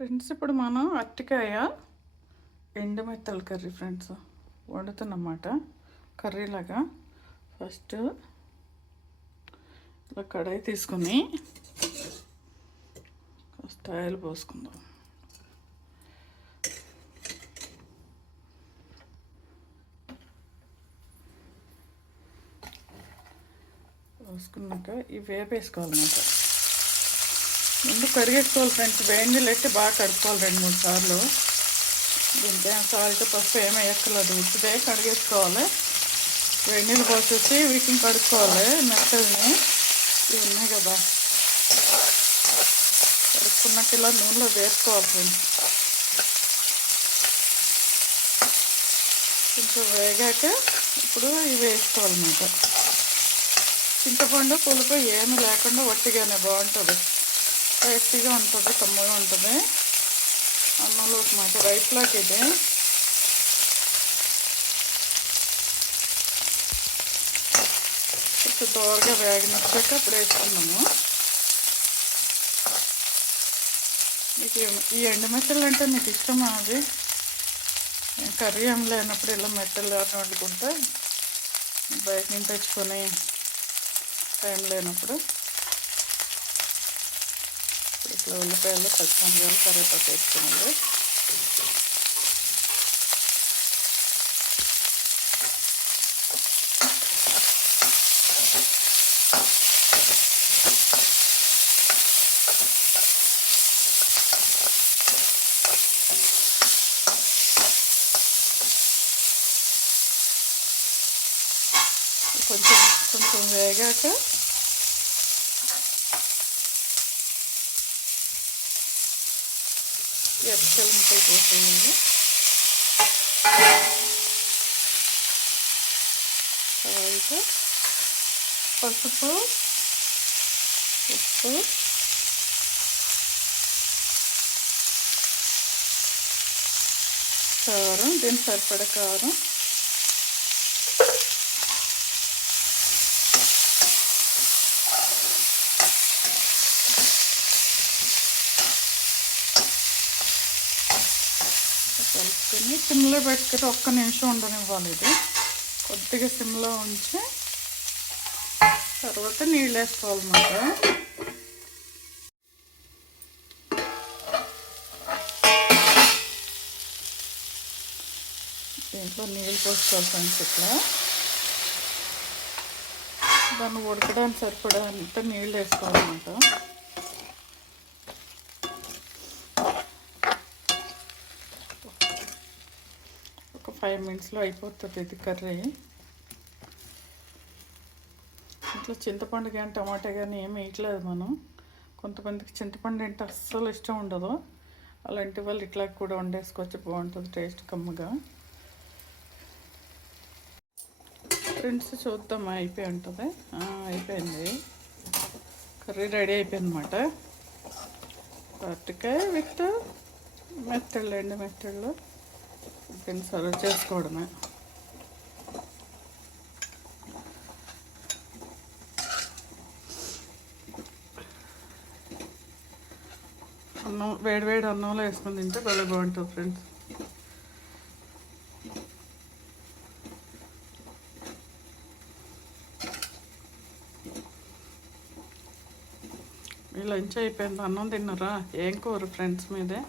Friends, ఇప్పుడు మనం అరటికాయ ఎండుమిరపకాయల కర్రీ ఫ్రెండ్స్ వండుతున్నమాట. కర్రీలాగా ఫస్ట్ ఇలా కడాయి తీసుకుని కాస్త ఆయిల్ పోసుకుందాం. పోసుకున్నాక ఇవి వేపేసుకోవాలన్నమాట. ముందు కడిగేసుకోవాలి ఫ్రెండ్స్. వేడి నీళ్ళు ఎట్టి బాగా కడుక్కోవాలి 2-3 సార్లు. దీంట్లో సాల్ట్ పసుపు ఏమీ వేయక్కర్లేదు, ఉట్టిదే కడిగేసుకోవాలి. వేడి నీళ్ళు పోసేసి వీటిని కడుక్కోవాలి. మెత్తల్ని ఇవి ఉన్నాయి కదా, కడుక్కున్నట్టు ఇలా నూనెలో వేసుకోవాలి ఫ్రెండ్స్. కొంచెం వేగాక ఇప్పుడు ఇవి వేసుకోవాలన్నమాట. చింతపండు పులుపు ఏమి లేకుండా వట్టిగానే బాగుంటుంది, టేస్టీగా ఉంటుంది, కమ్మగా ఉంటుంది. అన్నంలోకి మాట రైస్లోకి ఇది కొంచెం దోరగా వేగనిచ్చాక అప్పుడు వేసుకున్నాము. మీకు ఈ ఎండు మెత్తలు అంటే మీకు ఇష్టమా? అది కర్రీ ఏం లేనప్పుడు ఇలా మెత్తలు వండుకుంటే బయట నుంచి తెచ్చుకొని టైం లేనప్పుడు ఇట్లా ఉల్లిపాయలు, పచ్చిమిరపకాయలు, కరివేపాకు వేసుకున్నాను. కొంచెం వేగాక ఎర్రకాయలు ముక్కలు పోసేయండి. తర్వాత పసుపు, ఉప్పు, కారం, దీనికి సరిపడ కారం, కలుపుకొని సిమ్లో పెట్టుకుని 1 నిమిషం ఉండనివ్వాలి. ఇది కొద్దిగా సిమ్లో ఉంచి తర్వాత నీళ్ళు వేసుకోవాలన్నమాట. దీంట్లో నీళ్ళు పోసుకోవాలి ఫ్రెండ్స్. ఇట్లా దాన్ని ఉడకడానికి సరిపడంత నీళ్ళు వేసుకోవాలన్నమాట. ఒక 5 మినిట్స్లో అయిపోతుంది ఇది కర్రీ. ఇంట్లో చింతపండు కానీ టమాటా కానీ ఏమి వేయట్లేదు మనం. కొంతమందికి చింతపండు అంటే అస్సలు ఇష్టం ఉండదు. అలాంటి వాళ్ళు ఇట్లా కూడా వండేసుకోవచ్చు, బాగుంటుంది టేస్ట్ కమ్మగా. ఫ్రెండ్స్ చూద్దాం, అయిపోయి ఉంటుంది. అయిపోయింది, కర్రీ రెడీ అయిపోయింది అన్నమాట. అరటికాయ విత్ మెత్తళ్ళు, ఎండు మెత్తళ్ళు దీన్ని సర్వ్ చేసుకోవడమే. అన్నం వేడి అన్నంలో వేసుకొని తింటే భలే బాగుంటుంది ఫ్రెండ్స్. మీ లంచ్ అయిపోయింది, అన్నం తిన్నారా? ఏం కూర ఫ్రెండ్స్ మీదే?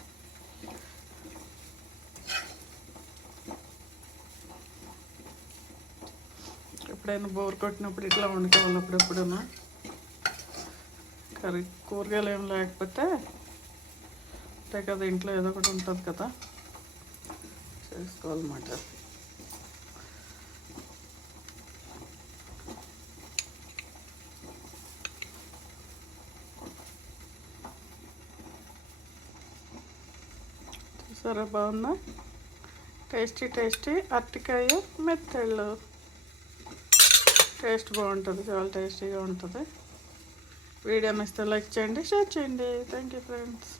ఎప్పుడైనా బోర్ కొట్టినప్పుడు ఇట్లా వండుకోవాలి అప్పుడెప్పుడైనా. కర్రీ కూరగాయలు ఏం లేకపోతే అంతే కదా, ఇంట్లో ఏదో ఒకటి ఉంటుంది కదా, చేసుకోవాలన్నమాట. చూసారా బాగుందా? టేస్టీ అరటికాయ మెత్తళ్ళు. టేస్ట్ బాగుంటుంది, చాలా టేస్టీగా ఉంటుంది. వీడియో నచ్చితే లైక్ చేయండి, షేర్ చేయండి. Thank you friends.